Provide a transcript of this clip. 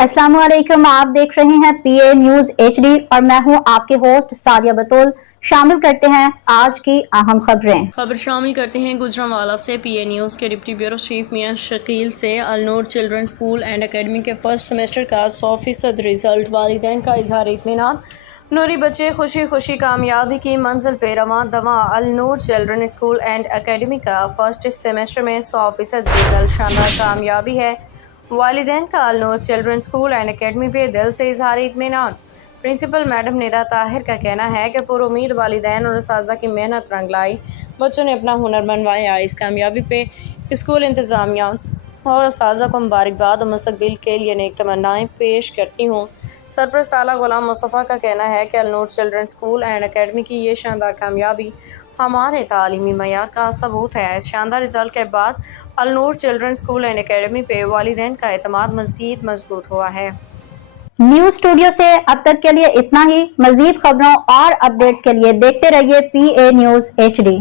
अस्सलाम वालेकुम, आप देख रहे हैं पीए न्यूज एचडी और मैं हूं आपके होस्ट सादिया बतूल। शामिल करते हैं आज की अहम खबर शामिल करते हैं गुजरांवाला से पीए न्यूज के deputy bureau chief Mian Shakeel से Alnoor children school and academy के फर्स्ट सेमेस्टर का 100% रिजल्ट, वालिदैन का इजहार इत्मीनान। नूरी बच्चे खुशी खुशी कामयाबी की मंजिल पे रवां दवा। Alnoor children school and academy का फर्स्ट सेमेस्टर में 100% रिजल्ट, शानदार कामयाबी है। वालिदैन का Alnoor children school and academy पे दिल से इजहार इत्मीनान। प्रिंसिपल मैडम निदा ताहिर का कहना है कि पुरुमीद वालिदैन और उस्ताज़ा की मेहनत रंग लाई, बच्चों ने अपना हुनर मनवाया। इस कामयाबी पे स्कूल इंतज़ामिया और उस्ताज़ा को मुबारकबाद और मुस्तकबिल के लिए नेक तमन्नाएं पेश करती हूँ। सरपरस्त आला गुलाम मुस्तफ़ा का कहना है कि Alnoor children school and academy की ये शानदार कामयाबी हमारे तालीमी मयार का सबूत है। इस शानदार रिजल्ट के बाद Alnoor children school and academy पे वालिदैन का एतमाद मज़ीद मजबूत हुआ है। न्यूज स्टूडियो से अब तक के लिए इतना ही। मजीद खबरों और अपडेट्स के लिए देखते रहिए पीए न्यूज एचडी।